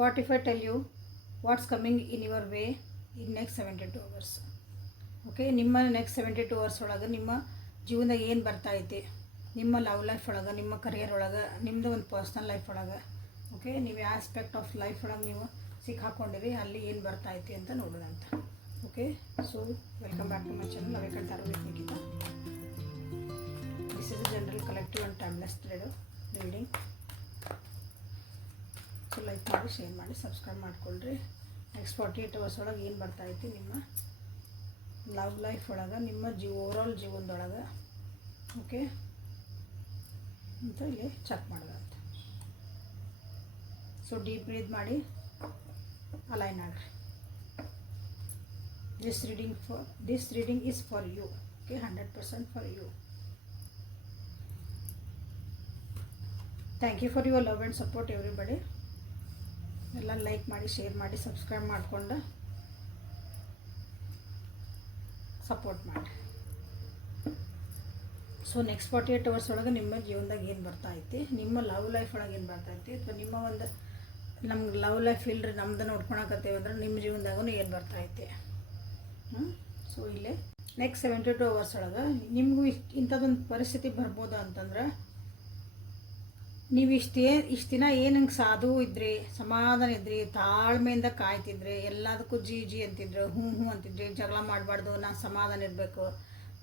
What if I tell you what's coming in your way in next 72 hours. Okay, ನಿಮ್ಮ next 72 hours ಒಳಗೆ ನಿಮ್ಮ ಜೀವನದಾಗ ಏನು ಬರ್ತೈತಿ, ನಿಮ್ಮ ಲವ್ ಲೈಫ್ ಒಳಗೆ, ನಿಮ್ಮ ಕರಿಯರ್ ಒಳಗೆ, ನಿಮ್ಮದು ಒಂದು ಪರ್ಸ್ನಲ್ ಲೈಫ್ ಒಳಗೆ, ಓಕೆ, ನೀವು ಯಾವ ಆಸ್ಪೆಕ್ಟ್ ಆಫ್ ಲೈಫ್ ಒಳಗೆ ನೀವು ಸಿಕ್ಕಾಕೊಂಡಿರಿ, ಅಲ್ಲಿ ಏನು ಬರ್ತೈತಿ ಅಂತ ನೋಡೋದಂತ. Okay, so welcome back to my channel lovical tarot with Nikhita. This is a general collective and timeless reading. So like ಮಾಡಿ, ಶೇರ್ ಮಾಡಿ, ಸಬ್ಸ್ಕ್ರೈಬ್ ಮಾಡ್ಕೊಳ್ರಿ. ನೆಕ್ಸ್ಟ್ 48 hours ಒಳಗೆ ಏನು ಬರ್ತೈತಿ ನಿಮ್ಮ ಲವ್ ಲೈಫ್ ಒಳಗೆ, ನಿಮ್ಮ ಓವರಾಲ್ ಜೀವನದೊಳಗೆ, ಓಕೆ ಅಂತ ಇಲ್ಲಿ ಚೆಕ್ ಮಾಡೋದಂತ. ಸೊ ಡೀಪ್ ಬ್ರೀತ್ ಮಾಡಿ, ಅಲೈನ್ ಆಗ್ರಿ. This reading is for you. Okay, 100% for you. Thank you for your love and support everybody. ಎಲ್ಲ ಲೈಕ್ ಮಾಡಿ, ಶೇರ್ ಮಾಡಿ, ಸಬ್ಸ್ಕ್ರೈಬ್ ಮಾಡಿಕೊಂಡು ಸಪೋರ್ಟ್ ಮಾಡಿ. ಸೊ ನೆಕ್ಸ್ಟ್ 48 hours ಒಳಗೆ ನಿಮ್ಮ ಜೀವನದಾಗ ಏನು ಬರ್ತೈತಿ, ನಿಮ್ಮ ಲವ್ ಲೈಫ್ ಒಳಗೆ ಏನು ಬರ್ತೈತಿ, ಅಥವಾ ನಿಮ್ಮ ಒಂದು ನಮ್ಗೆ ಲವ್ ಲೈಫ್ ಇಲ್ಲರಿ ನಮ್ದು ನೋಡ್ಕೊಳಕತ್ತೇವೆ ಅಂದ್ರೆ ನಿಮ್ಮ ಜೀವನದಾಗೂ ಏನು ಬರ್ತೈತಿ. ಸೊ ಇಲ್ಲೇ ನೆಕ್ಸ್ಟ್ 72 hours ಒಳಗೆ ನಿಮಗೂ ಇಂಥದ್ದೊಂದು ಪರಿಸ್ಥಿತಿ ಬರ್ಬೋದು ಅಂತಂದ್ರೆ, ನೀವು ಇಷ್ಟು ದಿನ ಏನು ಹಿಂಗೆ ಸಾಧು ಇದ್ರಿ, ಸಮಾಧಾನ ಇದ್ರಿ, ತಾಳ್ಮೆಯಿಂದ ಕಾಯ್ತಿದ್ರಿ, ಎಲ್ಲದಕ್ಕೂ ಜಿ ಅಂತಿದ್ರು, ಹ್ಞೂ ಅಂತಿದ್ರಿ, ಜಗಳ ಮಾಡಬಾರ್ದು, ನಾನು ಸಮಾಧಾನ ಇರಬೇಕು,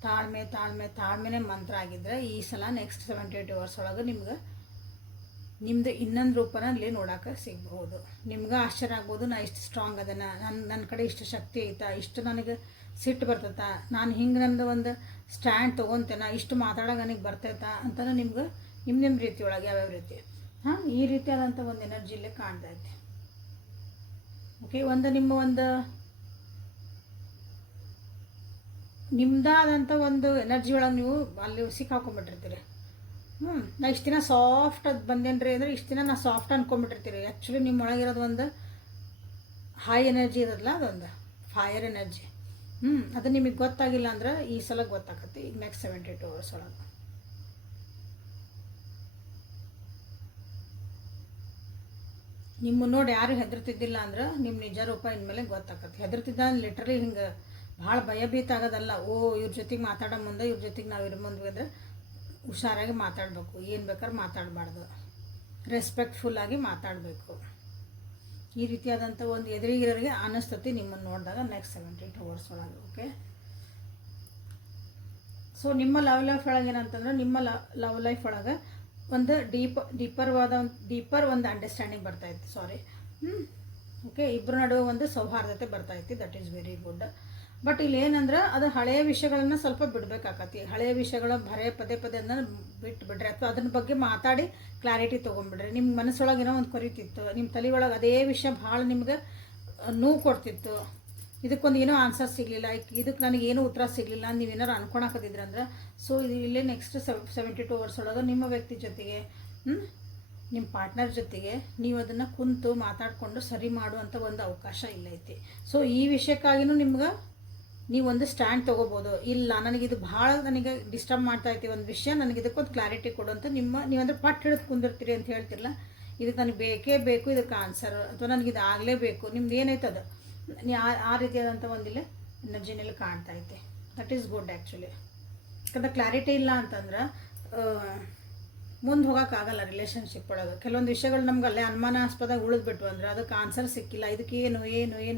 ತಾಳ್ಮೆನೇ ಮಂತ್ರ ಆಗಿದ್ರೆ, ಈ ಸಲ ನೆಕ್ಸ್ಟ್ 78 hours ಒಳಗೆ ನಿಮ್ಮದು ಇನ್ನೊಂದು ರೂಪನ ಅಲ್ಲಿ ನೋಡೋಕೆ ಸಿಗ್ಬೋದು. ನಿಮ್ಗೆ ಆಶ್ಚರ್ಯ ಆಗ್ಬೋದು, ನಾ ಇಷ್ಟು ಸ್ಟ್ರಾಂಗ್ ಅದನ್ನು, ನನ್ನ ಕಡೆ ಇಷ್ಟು ಶಕ್ತಿ ಐತಾ, ಇಷ್ಟು ನನಗೆ ಸಿಟ್ಟು ಬರ್ತೈತಾ, ನಾನು ಹಿಂಗೆ ನಂದು ಒಂದು ಸ್ಟ್ಯಾಂಡ್ ತೊಗೊತೇನೆ, ಇಷ್ಟು ಮಾತಾಡೋಕೆ ನನಗೆ ಬರ್ತೈತಾ ಅಂತ ನಿಮ್ಗೆ ನಿಮ್ಮ ರೀತಿ ಒಳಗೆ ಯಾವ್ಯಾವ ರೀತಿ ಈ ರೀತಿಯಾದಂಥ ಒಂದು ಎನರ್ಜಿಲ್ಲೇ ಕಾಣ್ತೈತೆ. ಓಕೆ, ನಿಮ್ಮದಾದಂಥ ಒಂದು ಎನರ್ಜಿ ಒಳಗೆ ನೀವು ಅಲ್ಲಿ ಸಿಕ್ಕಾಕೊಂಡ್ಬಿಟ್ಟಿರ್ತೀರಿ. ನಾ ಇಷ್ಟು ದಿನ ಸಾಫ್ಟ್ ಅದು ಬಂದೇನ್ರಿ ಅಂದರೆ, ಇಷ್ಟು ದಿನ ನಾ ಸಾಫ್ಟ್ ಅಂದ್ಕೊಂಡ್ಬಿಟ್ಟಿರ್ತೀರಿ. ಆ್ಯಕ್ಚುಲಿ ನಿಮ್ಮ ಒಳಗಿರೋದು ಒಂದು ಹೈ ಎನರ್ಜಿ ಇರೋದಿಲ್ಲ, ಅದೊಂದು ಫೈರ್ ಎನರ್ಜಿ. ಅದು ನಿಮಗೆ ಗೊತ್ತಾಗಿಲ್ಲ ಅಂದ್ರೆ ಈ ಸಲ ಗೊತ್ತಾಗತ್ತೆ ಈಗ ನೆಕ್ಸ್ಟ್ 72 hours ಒಳಗೆ. ನಿಮ್ಮ ನೋಡಿ ಯಾರು ಹೆದರ್ತಿದ್ದಿಲ್ಲ ಅಂದ್ರೆ ನಿಮ್ಮ ನಿಜ ರೂಪ ಇನ್ಮೇಲೆ ಗೊತ್ತಾಗತ್ತೆ. ಹೆದರ್ತಿದ್ದ ಲಿಟ್ರಲಿ ಹಿಂಗೆ ಭಾಳ ಭಯಭೀತ ಆಗೋದಲ್ಲ. ಇವ್ರ ಜೊತೆಗೆ ಮಾತಾಡೋ ಮುಂದೆ, ಇವ್ರ ಜೊತೆಗೆ ನಾವು ಇರೋ ಮುಂದೆ ಅಂದರೆ ಹುಷಾರಾಗಿ ಮಾತಾಡಬೇಕು, ಏನು ಬೇಕಾದ್ರೆ ಮಾತಾಡಬಾರ್ದು, ರೆಸ್ಪೆಕ್ಟ್ಫುಲ್ಲಾಗಿ ಮಾತಾಡಬೇಕು. ಈ ರೀತಿಯಾದಂಥ ಒಂದು ಎದುರಿಗಿರೋರಿಗೆ ಅನ್ನಿಸ್ತತಿ ನಿಮ್ಮನ್ನು ನೋಡಿದಾಗ ನೆಕ್ಸ್ಟ್ 72 hours ಒಳಗೆ. ಓಕೆ, ಸೊ ನಿಮ್ಮ ಲವ್ ಲೈಫ್ ಒಳಗೆ ಏನಂತಂದ್ರೆ, ನಿಮ್ಮ ಲವ್ ಲೈಫ್ ಒಳಗೆ ಒಂದು ಡೀಪರ್ ಒಂದು ಅಂಡರ್ಸ್ಟ್ಯಾಂಡಿಂಗ್ ಬರ್ತೈತಿ. ಓಕೆ, ಇಬ್ಬರ ನಡುವೆ ಒಂದು ಸೌಹಾರ್ದತೆ ಬರ್ತೈತಿ. That is very good. But ಇಲ್ಲಿ ಏನಂದ್ರೆ, ಅದು ಹಳೆಯ ವಿಷಯಗಳನ್ನ ಸ್ವಲ್ಪ ಬಿಡಬೇಕಾಕತಿ. ಹಳೆಯ ವಿಷಯಗಳ ಪದೇ ಅದನ್ನು ಬಿಟ್ಬಿಡ್ರಿ, ಅಥವಾ ಅದ್ರ ಬಗ್ಗೆ ಮಾತಾಡಿ ಕ್ಲಾರಿಟಿ ತೊಗೊಂಡ್ಬಿಡ್ರಿ. ನಿಮ್ಮ ಮನಸ್ಸೊಳಗೆ ಏನೋ ಒಂದು ಕೊರಿತಿತ್ತು, ನಿಮ್ಮ ತಲೆ ಒಳಗೆ ಅದೇ ವಿಷಯ ಭಾಳ ನಿಮ್ಗೆ ನೋವು ಕೊಡ್ತಿತ್ತು, ಇದಕ್ಕೊಂದು ಏನೋ ಆನ್ಸರ್ ಸಿಗಲಿಲ್ಲ, ಇದಕ್ಕೆ ನನಗೇನು ಉತ್ತರ ಸಿಗಲಿಲ್ಲ, ನೀವೇನಾರು ಅನ್ಕೊಳಕತ್ತಿದ್ರಂದ್ರೆ, ಸೊ ಇದು ಇಲ್ಲೇ ನೆಕ್ಸ್ಟ್ 72 hours ಒಳಗೆ ನಿಮ್ಮ ವ್ಯಕ್ತಿ ಜೊತೆಗೆ, ನಿಮ್ಮ ಪಾರ್ಟ್ನರ್ ಜೊತೆಗೆ ನೀವು ಅದನ್ನು ಕುಂತು ಮಾತಾಡಿಕೊಂಡು ಸರಿ ಮಾಡುವಂಥ ಒಂದು ಅವಕಾಶ ಇಲ್ಲೈತಿ. ಸೊ ಈ ವಿಷಯಕ್ಕಾಗಿನೂ ನೀವು ಒಂದು ಸ್ಟ್ಯಾಂಡ್ ತೊಗೋಬೋದು. ಇಲ್ಲ, ನನಗಿದು ಭಾಳ ಡಿಸ್ಟರ್ಬ್ ಮಾಡ್ತಾಯಿತಿ ಒಂದು ವಿಷಯ, ನನಗೆ ಇದಕ್ಕೊಂದು ಕ್ಲಾರಿಟಿ ಕೊಡುವಂಥ ನೀವಂದ್ರೆ ಪಟ್ಟು ಹಿಡಿದು ಕುಂದಿರ್ತೀರಿ ಅಂತ ಹೇಳ್ತಿರಲ್ಲ, ಇದಕ್ಕೆ ನನಗೆ ಬೇಕೇ ಬೇಕು ಇದಕ್ಕೆ ಆನ್ಸರ್, ಅಥವಾ ನನಗಿದು ಆಗಲೇಬೇಕು, ನಿಮ್ದು ಏನೈತದು ಆ ರೀತಿಯಾದಂಥ ಒಂದಿಲ್ಲ ಎನರ್ಜಿನಲ್ಲಿ ಕಾಣ್ತೈತೆ. That is good actually. ಯಾಕಂದ್ರೆ ಕ್ಲಾರಿಟಿ ಇಲ್ಲ ಅಂತಂದ್ರೆ ಮುಂದೆ ಹೋಗೋಕ್ಕಾಗಲ್ಲ ರಿಲೇಷನ್ಶಿಪ್ ಒಳಗೆ. ಕೆಲವೊಂದು ವಿಷಯಗಳು ನಮ್ಗೆ ಅಲ್ಲೇ ಅನುಮಾನಾಸ್ಪದ ಉಳಿದ್ಬಿಟ್ವು ಅಂದ್ರೆ ಅದಕ್ಕೆ ಆನ್ಸರ್ ಸಿಕ್ಕಿಲ್ಲ, ಇದಕ್ಕೆ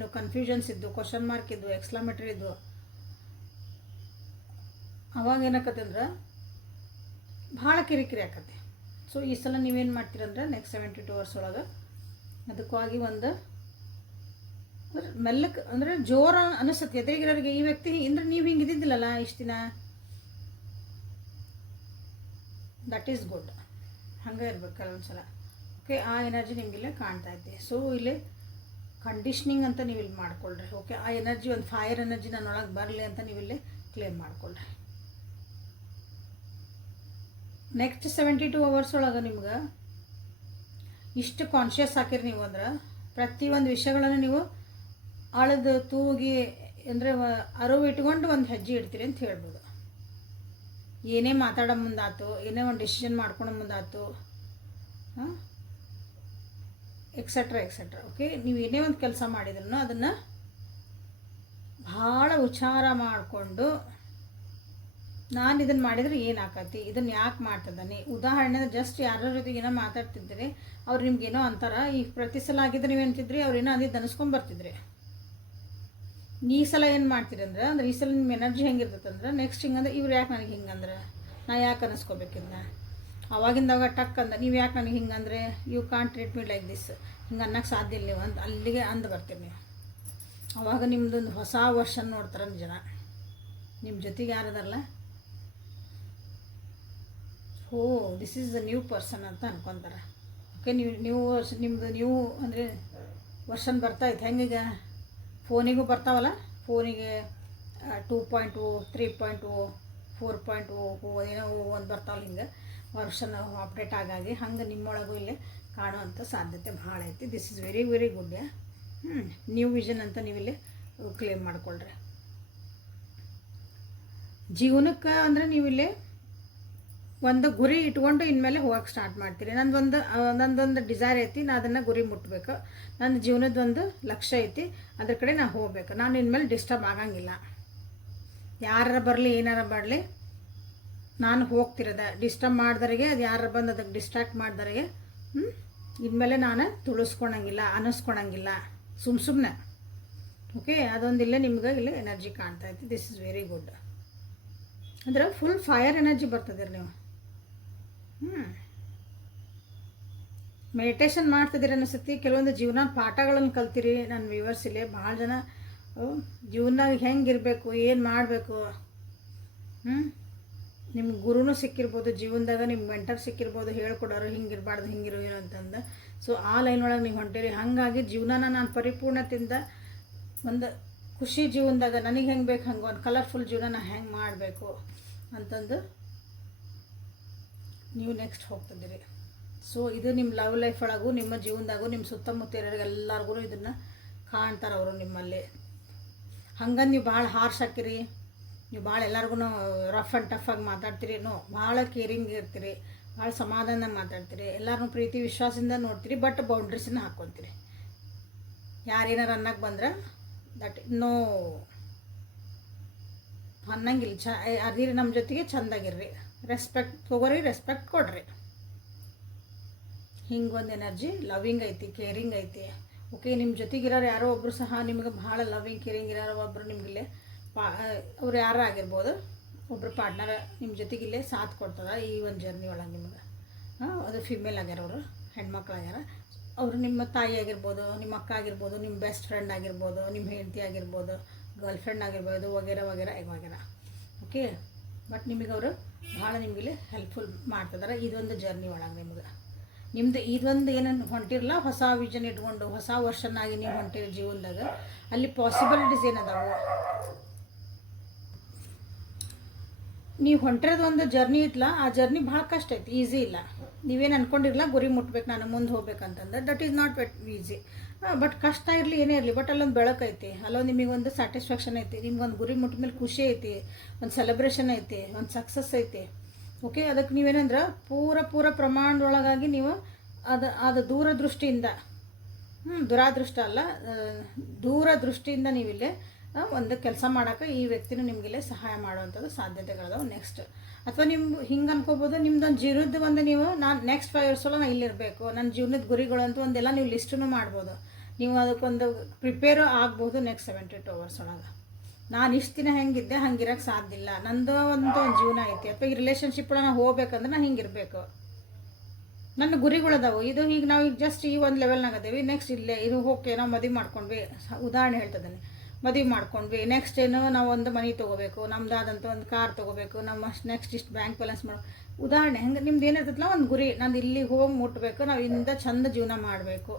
ಏನು ಕನ್ಫ್ಯೂಷನ್ಸ್ ಇದ್ದು, ಕ್ವಶನ್ ಮಾರ್ಕ್ ಇದ್ದು, ಎಕ್ಸ್ಕ್ಲಮೇಟರಿ ಇದ್ದು, ಅವಾಗ ಏನಾಕತ್ತಂದ್ರೆ ಭಾಳ ಕಿರಿಕಿರಿ ಆಕತ್ತೆ. ಸೊ ಈ ಸಲ ನೀವೇನು ಮಾಡ್ತೀರಂದ್ರೆ ನೆಕ್ಸ್ಟ್ 72 hours ಒಳಗೆ ಅದಕ್ಕಾಗಿ ಒಂದು ಮೆಲ್ಲಕ್ಕೆ ಅಂದರೆ ಜೋರ ಅನಿಸುತ್ತೆ ಎದುರಿಗಿರೋರಿಗೆ, ಈ ವ್ಯಕ್ತಿ ಅಂದ್ರೆ ನೀವು ಹಿಂಗೆ ಇದ್ದಿದ್ದಿಲ್ಲಲ್ಲ ಇಷ್ಟು ದಿನ, ದಟ್ ಈಸ್ ಗುಡ್. ಹಂಗೆ ಇರ್ಬೇಕು ಕೆಲವೊಂದು ಸಲ. ಓಕೆ, ಆ ಎನರ್ಜಿ ನಿಮಗಿಲ್ಲೇ ಕಾಣ್ತೈತೆ. ಸೊ ಇಲ್ಲಿ ಕಂಡೀಷ್ನಿಂಗ್ ಅಂತ ನೀವು ಇಲ್ಲಿ ಮಾಡ್ಕೊಳ್ರಿ. ಓಕೆ, ಆ ಎನರ್ಜಿ ಒಂದು ಫೈರ್ ಎನರ್ಜಿ ನನ್ನೊಳಗೆ ಬರಲಿ ಅಂತ ನೀವು ಇಲ್ಲಿ ಕ್ಲೇಮ್ ಮಾಡ್ಕೊಳ್ರಿ. ನೆಕ್ಸ್ಟ್ 72 hours ಒಳಗೆ ನಿಮ್ಗೆ ಇಷ್ಟು ಕಾನ್ಷಿಯಸ್ ಹಾಕಿರಿ ನೀವು ಅಂದ್ರೆ, ಪ್ರತಿಯೊಂದು ವಿಷಯಗಳನ್ನು ನೀವು ಆಳದ ತೂಗಿ ಅಂದರೆ ಅರಿವು ಇಟ್ಕೊಂಡು ಒಂದು ಹೆಜ್ಜೆ ಇಡ್ತೀರಿ ಅಂತ ಹೇಳ್ಬೋದು. ಏನೇ ಮಾತಾಡೋ ಮುಂದಾತು, ಏನೇ ಒಂದು ಡಿಸಿಷನ್ ಮಾಡ್ಕೊಳೋ ಮುಂದಾತು, ಎಕ್ಸೆಟ್ರಾ ಎಕ್ಸೆಟ್ರಾ. ಓಕೆ, ನೀವು ಏನೇ ಒಂದು ಕೆಲಸ ಮಾಡಿದ್ರು ಅದನ್ನು ಭಾಳ ವಿಚಾರ ಮಾಡಿಕೊಂಡು ನಾನು ಇದನ್ನು ಮಾಡಿದರೆ ಏನಾಕತಿ, ಇದನ್ನು ಯಾಕೆ ಮಾಡ್ತಿದ್ದಾನೆ. ಉದಾಹರಣೆ ಜಸ್ಟ್ ಯಾರ ಜೊತೆಗೆ ಏನೋ ಮಾತಾಡ್ತಿದ್ದೀರಿ, ಅವ್ರು ನಿಮ್ಗೇನೋ ಅಂತಾರೆ, ಈಗ ಪ್ರತಿ ಸಲ ಆಗಿದ್ರೆ ನೀವೇಂತಿದ್ರಿ ಅವ್ರೇನೋ ಅಂದಿದ್ದು ಅನಿಸ್ಕೊಂಬರ್ತಿದ್ರಿ. ಈ ಸಲ ಏನು ಮಾಡ್ತೀರಿ ಅಂದ್ರೆ ಈ ಸಲ ನಿಮ್ಮ ಎನರ್ಜಿ ಹೆಂಗಿರ್ತೈತೆ ಅಂದ್ರೆ ನೆಕ್ಸ್ಟ್ ಹಿಂಗಂದ್ರೆ ಇವ್ರು ಯಾಕೆ ನನಗೆ ಹಿಂಗಂದ್ರೆ ನಾ ಯಾಕೆ ಅನ್ನಿಸ್ಕೋಬೇಕಿದ್ನ, ಅವಾಗಿಂದಾಗ ಟಕ್ ಅಂದ ನೀವು ಯಾಕೆ ನನಗೆ ಹಿಂಗಂದ್ರೆ you can't treat me like this, ಹಿಂಗೆ ಅನ್ನೋಕ್ಕೆ ಸಾಧ್ಯ ಇಲ್ಲ ನೀವು ಅಂತ ಅಲ್ಲಿಗೆ ಅಂದು ಬರ್ತೀರಿ ನೀವು. ಆವಾಗ ನಿಮ್ಮದೊಂದು ಹೊಸ ವರ್ಷನ್ ನೋಡ್ತಾರೆ ಜನ, ನಿಮ್ಮ ಜೊತೆಗೆ ಯಾರದಾರಲ್ಲ, oh this is the new person ಅಂತ ಅನ್ಕೊತಾರೆ. ಓಕೆ, ನಿಮ್ಮದು ನ್ಯೂ ಅಂದರೆ ವರ್ಷನ್ ಬರ್ತಾಯಿತ್ತು. ಹೆಂಗೀಗ ಫೋನಿಗೂ ಬರ್ತಾವಲ್ಲ, ಫೋನಿಗೆ 2.0 3.0 4.0 ಏನೋ ಒಂದು ಬರ್ತಾವಲ್ಲ, ಹಿಂಗೆ ವರ್ಷನ್ ಅಪ್ಡೇಟ್ ಆಗಾಗಿ ಹಂಗೆ ನಿಮ್ಮೊಳಗೂ ಇಲ್ಲೇ ಕಾಣುವಂಥ ಸಾಧ್ಯತೆ ಭಾಳ ಐತಿ. This is very very good. New vision ಅಂತ ನೀವಿಲ್ಲಿ ಕ್ಲೇಮ್ ಮಾಡಿಕೊಳ್ಳ್ರಿ. ಜೀವನಕ್ಕೆ ಅಂದರೆ ನೀವಿಲ್ಲಿ ಒಂದು ಗುರಿ ಇಟ್ಕೊಂಡು ಇನ್ಮೇಲೆ ಹೋಗಕ್ಕೆ ಸ್ಟಾರ್ಟ್ ಮಾಡ್ತೀರಿ. ನಂದೊಂದು ಡಿಸೈರ್ ಐತಿ, ನಾನು ಅದನ್ನು ಗುರಿ ಮುಟ್ಟಬೇಕು, ನನ್ನ ಜೀವನದ ಒಂದು ಲಕ್ಷ್ಯ ಐತಿ, ಅದ್ರ ಕಡೆ ನಾನು ಹೋಗ್ಬೇಕು. ನಾನು ಇನ್ಮೇಲೆ ಡಿಸ್ಟರ್ಬ್ ಆಗಂಗಿಲ್ಲ, ಯಾರು ಬರಲಿ ಏನಾರ ಬರಲಿ ನಾನು ಹೋಗ್ತಿರೋದ. ಡಿಸ್ಟರ್ಬ್ ಮಾಡ್ದರಿಗೆ ಅದು ಯಾರು ಬಂದು ಅದಕ್ಕೆ ಡಿಸ್ಟ್ರಾಕ್ಟ್ ಮಾಡ್ದರಿಗೆ ಇನ್ಮೇಲೆ ನಾನು ತುಳಿಸ್ಕೊಳಂಗಿಲ್ಲ, ಅನ್ನಿಸ್ಕೊಳಂಗಿಲ್ಲ ಸುಮ್ಮನೆ. ಓಕೆ, ಅದೊಂದಿಲ್ಲ ನಿಮ್ಗೆ ಇಲ್ಲಿ ಎನರ್ಜಿ ಕಾಣ್ತಾ ಐತಿ. This is very good. ಅಂದ್ರೆ ಫುಲ್ ಫೈರ್ ಎನರ್ಜಿ ಬರ್ತದಿರಿ ನೀವು. ಮೆಡಿಟೇಷನ್ ಮಾಡ್ತಿದ್ದೀರಿ ಅನಿಸುತ್ತೆ. ಕೆಲವೊಂದು ಜೀವನ ಪಾಠಗಳನ್ನು ಕಲ್ತಿರಿ. ನನ್ನ ವ್ಯೂವರ್ಸ್ ಇಲ್ಲೇ ಭಾಳ ಜನ ಜೀವನದಾಗ ಹೆಂಗಿರಬೇಕು, ಏನು ಮಾಡಬೇಕು, ನಿಮ್ಮ ಗುರುನೂ ಸಿಕ್ಕಿರ್ಬೋದು ಜೀವನದಾಗ, ನಿಮ್ಮ ಮೆಂಟರ್ ಸಿಕ್ಕಿರ್ಬೋದು, ಹೇಳ್ಕೊಡೋರು ಹಿಂಗಿರಬಾರ್ದು ಹಿಂಗಿರೋ ಏನು ಅಂತಂದು. ಸೊ ಆ ಲೈನ್ ಒಳಗೆ ನೀವು ಹೊಂಟಿರಿ. ಹಾಗಾಗಿ ಜೀವನನ ನಾನು ಪರಿಪೂರ್ಣತೆಯಿಂದ ಒಂದು ಖುಷಿ ಜೀವನದಾಗ ನನಗೆ ಹೆಂಗೆ ಬೇಕು ಹಂಗೆ ಒಂದು ಕಲರ್ಫುಲ್ ಜೀವನ ನಾನು ಹೆಂಗೆ ಮಾಡಬೇಕು ಅಂತಂದು ನೀವು ನೆಕ್ಸ್ಟ್ ಹೋಗ್ತಿದ್ದೀರಿ. ಸೊ ಇದು ನಿಮ್ಮ ಲವ್ ಲೈಫ್ ಒಳಗೂ ನಿಮ್ಮ ಜೀವನದಾಗೂ ನಿಮ್ಮ ಸುತ್ತಮುತ್ತ ಇರೋರಿಗೆಲ್ಲರಿಗೂ ಇದನ್ನು ಕಾಣ್ತಾರೆ ಅವರು ನಿಮ್ಮಲ್ಲಿ. ಹಂಗಂದು ನೀವು ಭಾಳ ಹಾರ್ಶ್ ಹಾಕಿರಿ, ನೀವು ಭಾಳ ಎಲ್ಲರಿಗೂ ರಫ್ ಆ್ಯಂಡ್ ಟಫ್ ಆಗಿ ಮಾತಾಡ್ತೀರಿ. ಭಾಳ ಕೇರಿಂಗ್ ಇರ್ತೀರಿ, ಭಾಳ ಸಮಾಧಾನ ಮಾತಾಡ್ತೀರಿ, ಎಲ್ಲರೂ ಪ್ರೀತಿ ವಿಶ್ವಾಸದಿಂದ ನೋಡ್ತೀರಿ. ಬಟ್ ಬೌಂಡ್ರೀಸನ್ನ ಹಾಕ್ಕೊತೀರಿ. ಯಾರೇನಾರು ಅನ್ನಕ್ಕೆ ಬಂದ್ರೆ ದಟ್ ನೋ ಅನ್ನಂಗಿಲ್ಲ. ಅದಿರಿ ನಮ್ಮ ಜೊತೆಗೆ ಚೆಂದಾಗಿರ್ರಿ, ರೆಸ್ಪೆಕ್ಟ್ ತೊಗೋರಿ, ರೆಸ್ಪೆಕ್ಟ್ ಕೊಡ್ರಿ. ಹಿಂಗೊಂದು ಎನರ್ಜಿ ಲವಿಂಗ್ ಐತಿ, ಕೇರಿಂಗ್ ಐತಿ. ಓಕೆ, ನಿಮ್ಮ ಜೊತೆಗಿರೋರು ಯಾರೋ ಒಬ್ಬರು ಸಹ ನಿಮ್ಗೆ ಭಾಳ ಲವಿಂಗ್ ಕೇರಿಂಗ್ ಇರೋರು ಒಬ್ಬರು ನಿಮಗಿಲ್ಲೇ ಅವ್ರು ಯಾರು ಆಗಿರ್ಬೋದು, ಒಬ್ಬರು ಪಾರ್ಟ್ನರ್ ನಿಮ್ಮ ಜೊತೆಗಿಲ್ಲೇ ಸಾಥ್ ಕೊಡ್ತದ ಈ ಒಂದು ಜರ್ನಿ ಒಳಗೆ ನಿಮ್ಗೆ. ಅದು ಫಿಮೇಲ್ ಆಗ್ಯಾರ, ಅವರು ಹೆಣ್ಮಕ್ಳು ಆಗ್ಯಾರ. ಅವರು ನಿಮ್ಮ ತಾಯಿ ಆಗಿರ್ಬೋದು, ನಿಮ್ಮ ಅಕ್ಕ ಆಗಿರ್ಬೋದು, ನಿಮ್ಮ ಬೆಸ್ಟ್ ಫ್ರೆಂಡ್ ಆಗಿರ್ಬೋದು, ನಿಮ್ಮ ಹೆಂಡತಿ ಆಗಿರ್ಬೋದು, ಗರ್ಲ್ ಫ್ರೆಂಡ್ ಆಗಿರ್ಬೋದು, ವಗೇರ ವಗೇರ ವಗೇರ. ಓಕೆ, ಬಟ್ ನಿಮಗೆ ಅವರು ಭಾಳ ನಿಮಗಿಲ್ಲಿ ಹೆಲ್ಪ್ಫುಲ್ ಮಾಡ್ತಿದ್ದಾರೆ ಇದೊಂದು ಜರ್ನಿ ಒಳಗೆ. ನಿಮ್ಮದು ಇದೊಂದು ಏನನ್ನು ಹೊಂಟಿರಲ್ಲ, ಹೊಸ ವಿಷನ್ ಇಟ್ಕೊಂಡು ಹೊಸ ವರ್ಷನಾಗಿ ನೀವು ಹೊಂಟಿರಿ ಜೀವನದಾಗ, ಅಲ್ಲಿ ಪಾಸಿಬಿಲಿಟೀಸ್ ಏನದಾವು. ನೀವು ಹೊಂಟಿರೋದು ಒಂದು ಜರ್ನಿ ಇತ್ತಲ್ಲ, ಆ ಜರ್ನಿ ಭಾಳ ಕಷ್ಟ ಐತಿ, ಈಸಿ ಇಲ್ಲ. ನೀವೇನು ಅಂದ್ಕೊಂಡಿರಲ್ಲ ಗುರಿ ಮುಟ್ಬೇಕು, ನಾನು ಮುಂದೆ ಹೋಗ್ಬೇಕಂತಂದ್ರೆ that is not wet easy. But ಕಷ್ಟ ಇರಲಿ ಏನೇ ಇರಲಿ, ಬಟ್ ಅಲ್ಲೊಂದು ಬೆಳಕು ಐತಿ, ಅಲ್ಲೊಂದು ನಿಮಗೊಂದು ಸ್ಯಾಟಿಸ್ಫ್ಯಾಕ್ಷನ್ ಐತಿ, ನಿಮ್ಗೊಂದು ಗುರಿ ಮುಟ್ಟ ಮೇಲೆ ಖುಷಿ ಐತಿ, ಒಂದು ಸೆಲೆಬ್ರೇಷನ್ ಐತಿ, ಒಂದು ಸಕ್ಸಸ್ ಐತಿ. ಓಕೆ, ಅದಕ್ಕೆ ನೀವೇನಂದ್ರೆ ಪೂರ ಪ್ರಮಾಣದೊಳಗಾಗಿ ನೀವು ಅದು ದೂರದೃಷ್ಟಿಯಿಂದ, ದುರಾದೃಷ್ಟ ಅಲ್ಲ, ದೂರದೃಷ್ಟಿಯಿಂದ ನೀವಿಲ್ಲೇ ಒಂದು ಕೆಲಸ ಮಾಡೋಕೆ ಈ ವ್ಯಕ್ತಿನೂ ನಿಮಗಿಲ್ಲೇ ಸಹಾಯ ಮಾಡುವಂಥದ್ದು ಸಾಧ್ಯತೆಗಳದಾವೆ ನೆಕ್ಸ್ಟ್. ಅಥವಾ ನಿಮ್ಮ ಹಿಂಗೆ ಅನ್ಕೋಬೋದು, ನಿಮ್ದೊಂದು ಜೀವನದ ಒಂದು ನೀವು ನಾನು ನೆಕ್ಸ್ಟ್ 5 years ಒಳಗೆ ನಾನು ಇಲ್ಲಿರಬೇಕು, ನನ್ನ ಜೀವನದ ಗುರಿಗಳು ಅಂತ ಒಂದೆಲ್ಲ ನೀವು ಲಿಸ್ಟನ್ನು ಮಾಡ್ಬೋದು. ನೀವು ಅದಕ್ಕೊಂದು ಪ್ರಿಪೇರು ಆಗ್ಬೋದು ನೆಕ್ಸ್ಟ್ 72 hours ಒಳಗೆ. ನಾನು ಇಷ್ಟು ದಿನ ಹೆಂಗಿದ್ದೆ ಹಂಗಿರೋಕ್ಕೆ ಸಾಧ್ಯ ಇಲ್ಲ, ನಂದು ಒಂದು ಜೀವನ ಐತಿ. ಅಥವಾ ಈ ರಿಲೇಷನ್ಶಿಪ್ ಒಳಗೆ ನಾನು ಹೋಗ್ಬೇಕಂದ್ರೆ ನಾನು ಹಿಂಗಿರಬೇಕು, ನನ್ನ ಗುರಿಗಳದಾವು. ಇದು ಈಗ ನಾವು ಈಗ ಜಸ್ಟ್ ಈ ಒಂದು ಲೆವೆಲ್ನಾಗ ಅದೇವಿ, ನೆಕ್ಸ್ಟ್ ಇಲ್ಲೇ ಇದು ಹೋಗಿ ನಾವು ಮದುವೆ ಮಾಡ್ಕೊಂಡ್ವಿ, ಉದಾಹರಣೆ ಹೇಳ್ತಿದ್ದಾನೆ, ಮದುವೆ ಮಾಡ್ಕೊಂಡ್ವಿ, ನೆಕ್ಸ್ಟ್ ಏನು ನಾವು ಒಂದು ಮನೆ ತೊಗೋಬೇಕು, ನಮ್ದಾದಂಥ ಒಂದು ಕಾರ್ ತೊಗೋಬೇಕು, ನಮ್ಮ ನೆಕ್ಸ್ಟ್ ಇಷ್ಟು ಬ್ಯಾಂಕ್ ಬ್ಯಾಲೆನ್ಸ್ ಮಾಡೋ ಉದಾಹರಣೆ. ಹಂಗೆ ನಿಮ್ದು ಏನಿರ್ತೈತಲ್ಲ ಒಂದು ಗುರಿ, ನಾನು ಇಲ್ಲಿಗೆ ಹೋಗಿ ಮುಟ್ಟಬೇಕು, ನಾವು ಇಂದ ಚಂದ ಜೀವನ ಮಾಡಬೇಕು.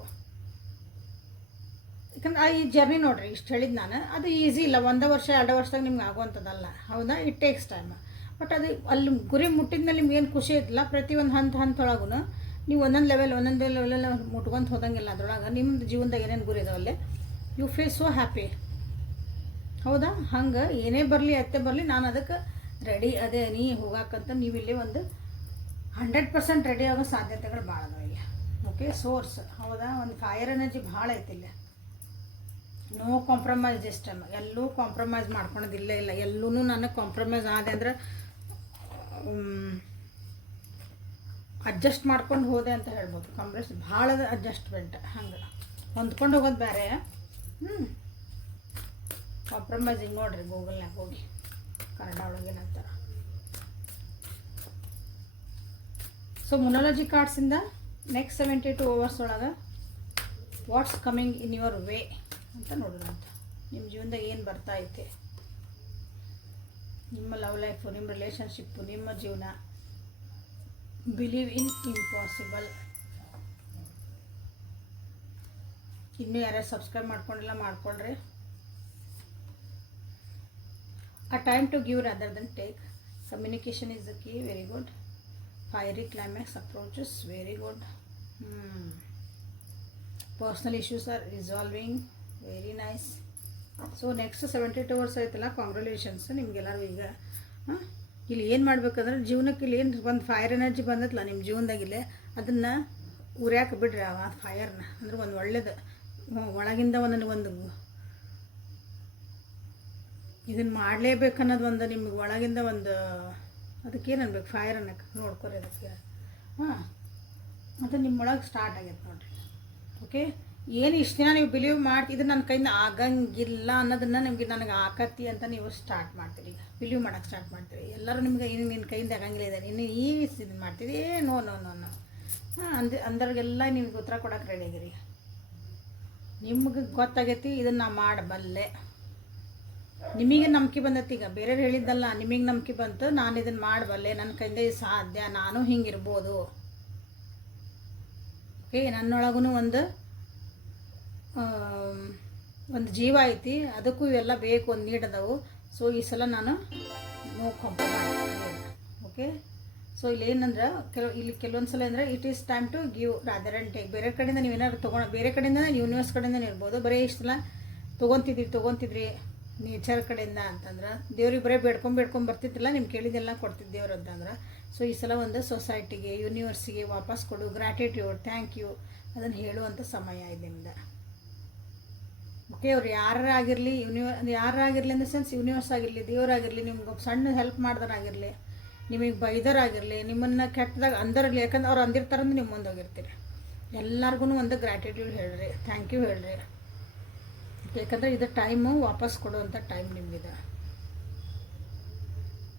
ಯಾಕಂದ್ರೆ ಈ ಜರ್ನಿ ನೋಡಿರಿ, ಇಷ್ಟು ಹೇಳಿದ್ದು ನಾನು, ಅದು ಈಸಿ ಇಲ್ಲ, 1 ವರ್ಷ 2 ವರ್ಷದಾಗ ನಿಮ್ಗೆ ಆಗುವಂಥದ್ದಲ್ಲ, ಹೌದಾ? It takes time. ಬಟ್ ಅದು ಅಲ್ಲಿ ಗುರಿ ಮುಟ್ಟಿದ ಮೇಲೆ ನಿಮ್ಗೆ ಏನು ಖುಷಿ ಐತಿಲ್ಲ, ಪ್ರತಿಯೊಂದು ಹಂತೊಳಗೂ ನೀವು ಒಂದೊಂದು ಲೆವೆಲ್ ಮುಟ್ಕೊಂತ ಹೋದಂಗಿಲ್ಲ. ಅದ್ರೊಳಗೆ ನಿಮ್ಮದು ಜೀವನದಾಗ ಏನೇನು ಗುರಿ ಇದಾವಲ್ಲೇ ಯು ಫೀಲ್ ಸೋ ಹ್ಯಾಪಿ, ಹೌದಾ? ಹಂಗೆ ಏನೇ ಬರಲಿ ಅತ್ತೆ ಬರಲಿ ನಾನು ಅದಕ್ಕೆ ರೆಡಿ ಅದೇ ನೀ ಹೋಗಾಕಂತ ನೀವಿಲ್ಲಿ ಒಂದು 100% ರೆಡಿ ಆಗೋ ಸಾಧ್ಯತೆಗಳು ಭಾಳ ಅದಾವೆ ಇಲ್ಲಿ. ಓಕೆ ಸೋರ್ಸ್ ಹೌದಾ, ಒಂದು ಫೈರ್ ಎನರ್ಜಿ ಭಾಳ ಐತಿ ಇಲ್ಲಿ. No compromise this time. ಎಲ್ಲೂ ಕಾಂಪ್ರಮೈಸ್ ಮಾಡ್ಕೊಳೋದಿಲ್ಲ ಇಲ್ಲ. ಎಲ್ಲೂ ನನಗೆ ಕಾಂಪ್ರಮೈಸ್ ಆದೆ ಅಂದ್ರೆ ಅಡ್ಜಸ್ಟ್ ಮಾಡ್ಕೊಂಡು ಹೋದೆ ಅಂತ ಹೇಳ್ಬೋದು. ಭಾಳ ಅಡ್ಜಸ್ಟ್ಮೆಂಟ್ ಹಂಗೆ ಹೊಂದ್ಕೊಂಡು ಹೋಗೋದು ಬೇರೆ. ಕಾಂಪ್ರಮೈಸಿಂಗ್ ನೋಡಿರಿ ಗೂಗಲ್ನಾಗ ಹೋಗಿ ಕನ್ನಡ ಒಳಗೆ ಏನಂತಾರೆ. ಸೊ ಮೊನಾಲಜಿ ಕಾರ್ಡ್ಸಿಂದ ನೆಕ್ಸ್ಟ್ 72 hours ಒಳಗೆ what's coming in your way ಅಂತ ನೋಡೋಣ ಅಂತ. ನಿಮ್ಮ ಜೀವನದಾಗ ಏನು ಬರ್ತಾ ಐತೆ, ನಿಮ್ಮ ಲವ್ ಲೈಫು, ನಿಮ್ಮ ರಿಲೇಷನ್ಶಿಪ್ಪು, ನಿಮ್ಮ ಜೀವನ. Believe in impossible. ಇನ್ನೂ ಯಾರ್ಯಾರು ಸಬ್ಸ್ಕ್ರೈಬ್ ಮಾಡ್ಕೊಂಡಿಲ್ಲ ಮಾಡ್ಕೊಳ್ರಿ. A time to give rather than take. Communication is the key. Very good. Fiery climax approaches. Very good. Personal issues are resolving. Very nice. So next 72 hours ಆಯ್ತಲ್ಲ, congratulations ನಿಮಗೆಲ್ಲರೂ. ಈಗ ಇಲ್ಲಿ ಏನು ಮಾಡ್ಬೇಕಂದ್ರೆ ಜೀವನಕ್ಕೆ ಇಲ್ಲಿ ಏನು ಒಂದು ಫೈರ್ ಎನರ್ಜಿ ಬಂದತ್ತಲ್ಲ ನಿಮ್ಮ ಜೀವನದಾಗಿಲ್ಲೇ, ಅದನ್ನು ಉರ್ಯಾಕೆ ಬಿಡ್ರಿ ಆ ಫೈರ್ನ. ಅಂದ್ರೆ ಒಂದು ಒಳ್ಳೇದು ಒಳಗಿಂದ ಒಂದು ಇದನ್ನು ಮಾಡಲೇಬೇಕು ಅನ್ನೋದು ಒಂದು ನಿಮ್ಗೆ ಒಳಗಿಂದ ಒಂದು ಅದಕ್ಕೇನು ಅನ್ಬೇಕು, ಫೈರ್ ಅನ್ನಕ್ಕೆ ನೋಡ್ಕೊರಿ ಅದಕ್ಕೆ. ಅದು ನಿಮ್ಮೊಳಗೆ ಸ್ಟಾರ್ಟ್ ಆಗೈತೆ ನೋಡಿರಿ. ಓಕೆ, ಏನು ಇಷ್ಟು ದಿನ ನೀವು ಬಿಲೀವ್ ಮಾಡ್ತಿ ಇದು ನನ್ನ ಕೈಯಿಂದ ಆಗಂಗಿಲ್ಲ ಅನ್ನೋದನ್ನು ನನಗೆ ಆಕತಿ ಅಂತ ನೀವು ಸ್ಟಾರ್ಟ್ ಮಾಡ್ತೀರಿ. ಈಗ ಬಿಲೀವ್ ಮಾಡೋಕ್ಕೆ ಸ್ಟಾರ್ಟ್ ಮಾಡ್ತೀರಿ. ಎಲ್ಲರೂ ನಿಮ್ಗೆ ಏನು ನಿನ್ನ ಕೈಯಿಂದ ಆಗಂಗಿಲ್ಲ ಇದೆ, ಇನ್ನು ಈ ಇದನ್ನು ಮಾಡ್ತೀರಿ. ನೋ ನೋ ನೋ ನೋ ಅಂದವ್ರಿಗೆಲ್ಲ ನಿಮ್ಗೆ ಉತ್ತರ ಕೊಡೋಕೆ ರೆಡಿ ಆಗಿರಿ. ನಿಮ್ಗೆ ಗೊತ್ತಾಗೈತಿ ಇದನ್ನು ಮಾಡಬಲ್ಲೆ. ನಿಮಗೆ ನಂಬಿಕೆ ಬಂದೈತಿ. ಈಗ ಬೇರೆಯವ್ರು ಹೇಳಿದ್ದಲ್ಲ, ನಿಮಗೆ ನಂಬಿಕೆ ಬಂತು, ನಾನು ಇದನ್ನು ಮಾಡಬಲ್ಲೆ, ನನ್ನ ಕೈಯಿಂದ ಇದು ಸಾಧ್ಯ, ನಾನು ಹಿಂಗಿರ್ಬೋದು. ಓಕೆ, ನನ್ನೊಳಗೂ ಒಂದು ಜೀವ ಐತಿ, ಅದಕ್ಕೂ ಇವೆಲ್ಲ ಬೇಕು, ಒಂದು ನೀಡದವು. ಸೊ ಈ ಸಲ ನಾನು ನೋ ಕಾಂಪ್ರಮೈಸ್. ಓಕೆ, ಸೊ ಇಲ್ಲಿ ಏನಂದ್ರೆ ಕೆಲವೊಂದು ಸಲ ಅಂದರೆ it is time to give rather and take. ಬೇರೆ ಕಡೆಯಿಂದ ನೀವೇನಾದ್ರು ಬೇರೆ ಕಡೆಯಿಂದ ಯೂನಿವರ್ಸ್ ಕಡೆಯಿಂದ ಇರ್ಬೋದು. ಬರೀ ಇಷ್ಟು ಸಲ ತೊಗೊತಿದ್ರಿ ನೇಚರ್ ಕಡೆಯಿಂದ ಅಂತಂದ್ರೆ ದೇವ್ರಿಗೆ ಬರೀ ಬೇಡ್ಕೊಂಡು ಬರ್ತಿದ್ದಿಲ್ಲ, ನಿಮ್ಗೆ ಕೇಳಿದೆಲ್ಲ ಕೊಡ್ತಿದ್ದು ದೇವ್ರು ಅಂತಂದ್ರೆ. ಸೊ ಈ ಸಲ ಒಂದು ಸೊಸೈಟಿಗೆ, ಯೂನಿವರ್ಸಿಗೆ ವಾಪಸ್ ಕೊಡು, ಗ್ರ್ಯಾಟಿಟ್ಯೂಡ್, ಥ್ಯಾಂಕ್ ಯು ಅದನ್ನು ಹೇಳುವಂಥ ಸಮಯ ಇದೆ ನಿಮ್ದು. ಓಕೆ, ಅವ್ರು ಯಾರಾಗಿರಲಿ, ಯಾರಾಗಿರಲಿ ಇನ್ ದ ಸೆನ್ಸ್ ಯೂನಿವರ್ಸ್ ಆಗಿರಲಿ, ದೇವರಾಗಿರಲಿ, ನಿಮ್ಗೆ ಸಣ್ಣ ಹೆಲ್ಪ್ ಮಾಡ್ದಾರಾಗಿರಲಿ, ನಿಮಗೆ ಬೈದರಾಗಿರಲಿ, ನಿಮ್ಮನ್ನು ಕೆಟ್ಟದಾಗ ಅಂದರಿರಲಿ, ಯಾಕಂದ್ರೆ ಅವ್ರು ಅಂದಿರ್ತಾರಂದ್ರೆ ನೀವು ಮುಂದೆ ಹೋಗಿರ್ತೀರಿ. ಎಲ್ಲರಿಗೂ ಒಂದು ಗ್ರ್ಯಾಟಿಟ್ಯೂಡ್ ಹೇಳ್ರಿ, ಥ್ಯಾಂಕ್ ಯು ಹೇಳ್ರಿ. ಯಾಕಂದರೆ ಇದು ಟೈಮು ವಾಪಸ್ ಕೊಡುವಂಥ ಟೈಮ್ ನಿಮಗಿದೆ.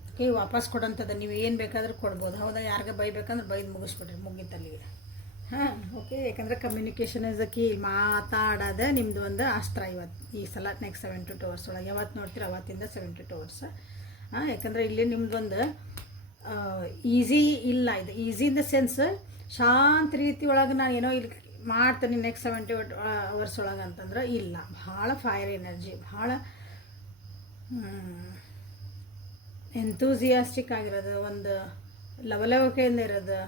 ಓಕೆ, ವಾಪಸ್ ಕೊಡೋಂಥದ್ದು ನೀವು ಏನು ಬೇಕಾದರೂ ಕೊಡ್ಬೋದು. ಹೌದಾ, ಯಾರಿಗೆ ಬೈಬೇಕಂದ್ರೆ ಬೈದು ಮುಗಿಸ್ಬಿಡ್ರಿ, ಮುಗಿತಲ್ಲಿಗೆ. ಓಕೆ, ಯಾಕಂದರೆ ಕಮ್ಯುನಿಕೇಷನ್ ಇಸ್ ದ ಕೀ. ಮಾತಾಡೋದೇ ನಿಮ್ಮದು ಒಂದು ಅಸ್ತ್ರ ಇವತ್ತು ಈ ಸಲ. ನೆಕ್ಸ್ಟ್ 72 hours ಒಳಗೆ ಯಾವತ್ತು ನೋಡ್ತೀರ ಅವತ್ತಿಂದ 72 hours. ಯಾಕಂದರೆ ಇಲ್ಲಿ ನಿಮ್ದೊಂದು ಈಸಿ ಇಲ್ಲ. ಇದು ಈಸಿ ಇನ್ ದ ಸೆನ್ಸ್ ಶಾಂತ ರೀತಿ ಒಳಗೆ ನಾನು ಏನೋ ಇಲ್ಲಿ ಮಾಡ್ತೀನಿ ನೆಕ್ಸ್ಟ್ 72 hours ಒಳಗೆ ಅಂತಂದ್ರೆ ಇಲ್ಲ. ಭಾಳ ಫೈರ್ ಎನರ್ಜಿ, ಭಾಳ ಎಂತೂಸಿಯಾಸ್ಟಿಕ್ ಆಗಿರೋದು, ಒಂದು ಲವಲವಿಕೆಯಿಂದ ಇರೋದು.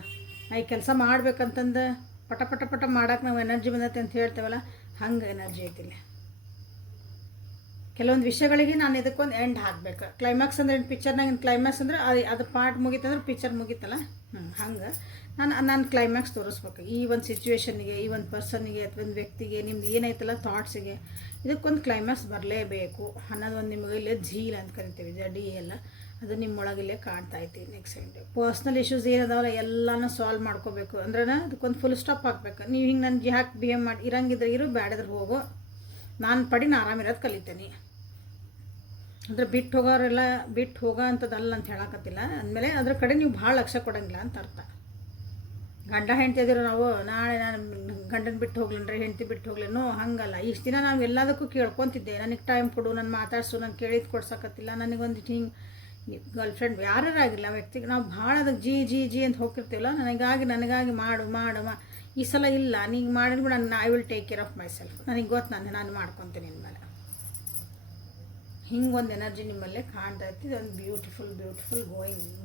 ಈ ಕೆಲಸ ಮಾಡ್ಬೇಕಂತಂದು ಪಟ ಪಟ ಪಟ ಮಾಡೋಕೆ ನಾವು ಎನರ್ಜಿ ಬಂದೈತೆ ಅಂತ ಹೇಳ್ತೇವಲ್ಲ, ಹಂಗೆ ಎನರ್ಜಿ ಐತಿಲ್ಲ. ಕೆಲವೊಂದು ವಿಷಯಗಳಿಗೆ ನಾನು ಇದಕ್ಕೊಂದು ಎಂಡ್ ಹಾಕಬೇಕು. ಕ್ಲೈಮ್ಯಾಕ್ಸ್ ಅಂದರೆ ಪಿಕ್ಚರ್ನಾಗಿನ ಕ್ಲೈಮ್ಯಾಕ್ಸ್ ಅಂದರೆ ಅದು ಪಾರ್ಟ್ ಮುಗೀತಂದ್ರೆ ಪಿಕ್ಚರ್ ಮುಗೀತಲ್ಲ, ಹಂಗೆ ನಾನು ಕ್ಲೈಮ್ಯಾಕ್ಸ್ ತೋರಿಸ್ಬೇಕು. ಈ ಒಂದು ಸಿಚುವೇಶನ್ನಿಗೆ, ಈ ಒಂದು ಪರ್ಸನ್ನಿಗೆ ಅಥವಾ ಒಂದು ವ್ಯಕ್ತಿಗೆ, ನಿಮ್ದು ಏನೈತಲ್ಲ ಥಾಟ್ಸಿಗೆ, ಇದಕ್ಕೊಂದು ಕ್ಲೈಮ್ಯಾಕ್ಸ್ ಬರಲೇಬೇಕು ಅನ್ನೋದು ಒಂದು ನಿಮಗೆ ಇಲ್ಲೇ ಝೀಲ್ ಅಂತ ಕರಿತೀವಿ, ಜಡಿ ಎಲ್ಲ ಅದು ನಿಮ್ಮೊಳಗಿಲ್ಲೇ ಕಾಣ್ತಾ ಐತಿ. ನೆಕ್ಸ್ಟ್ ಪರ್ಸ್ನಲ್ ಇಶ್ಯೂಸ್ ಏನದಾವಲ್ಲ ಎಲ್ಲನೂ ಸಾಲ್ವ್ ಮಾಡ್ಕೋಬೇಕು. ಅಂದ್ರೆ ಅದಕ್ಕೊಂದು ಫುಲ್ ಸ್ಟಾಪ್ ಹಾಕ್ಬೇಕು. ನೀವು ಹಿಂಗೆ ನನ್ನ ಯಾಕೆ ಬಿಹೇವ್ ಮಾಡಿ ಇರಂಗಿದ್ರೆ ಇರು, ಬ್ಯಾಡದ್ರೆ ಹೋಗೋ, ನಾನು ಪಡಿನ ಆರಾಮಿರೋದು ಕಲಿತೇನೆ. ಅಂದರೆ ಬಿಟ್ಟು ಹೋಗೋರೆಲ್ಲ ಬಿಟ್ಟು ಹೋಗೋ ಅಂಥದ್ದಲ್ಲ ಅಂತ ಹೇಳಕತ್ತಿಲ್ಲ. ಅಂದಮೇಲೆ ಅದ್ರ ಕಡೆ ನೀವು ಭಾಳ ಲಕ್ಷ್ಯ ಕೊಡೋಂಗಿಲ್ಲ ಅಂತ ಅರ್ಥ. ಗಂಡ ಹೆಂಡ್ತಿ ಇದ್ದೀರೋ ನಾವು, ನಾಳೆ ನಾನು ಗಂಡನ ಬಿಟ್ಟು ಹೋಗ್ಲೇನ್ರಿ, ಹೆಂಡ್ತಿ ಬಿಟ್ಟು ಹೋಗ್ಲೇನೋ, ಹಂಗಲ್ಲ. ಇಷ್ಟು ದಿನ ನಾವು ಎಲ್ಲದಕ್ಕೂ ಕೇಳ್ಕೊತಿದ್ದೆ, ನನಗೆ ಟೈಮ್ ಕೊಡು, ನಾನು ಮಾತಾಡ್ಸು, ನಾನು ಕೇಳಿದ್ದು ಕೊಡ್ಸಕತ್ತಿಲ್ಲ, ನನಗೊಂದು ಹಿಂಗೆ ಗರ್ಲ್ ಫ್ರೆಂಡ್ ಯಾರಾಗಿಲ್ಲ ವ್ಯಕ್ತಿಗೆ ನಾವು ಭಾಳ ಅದಕ್ಕೆ ಜಿ ಜಿ ಜಿ ಅಂತ ಹೋಗ್ತಿರ್ತೀವಲ್ಲ, ನನಗಾಗಿ ಮಾಡು ಈ ಸಲ ಇಲ್ಲ. ನೀನು ಮಾಡಿದ್ರು ಕೂಡ I will take care of my self. ನನಗೆ ಗೊತ್ತು, ನಾನು ಮಾಡ್ಕೊತೀನಿ ಇನ್ಮೇಲೆ. ಹಿಂಗೊಂದು ಎನರ್ಜಿ ನಿಮ್ಮಲ್ಲೇ ಕಾಣ್ತಾ ಇರ್ತಿ. ಇದೊಂದು ಬ್ಯೂಟಿಫುಲ್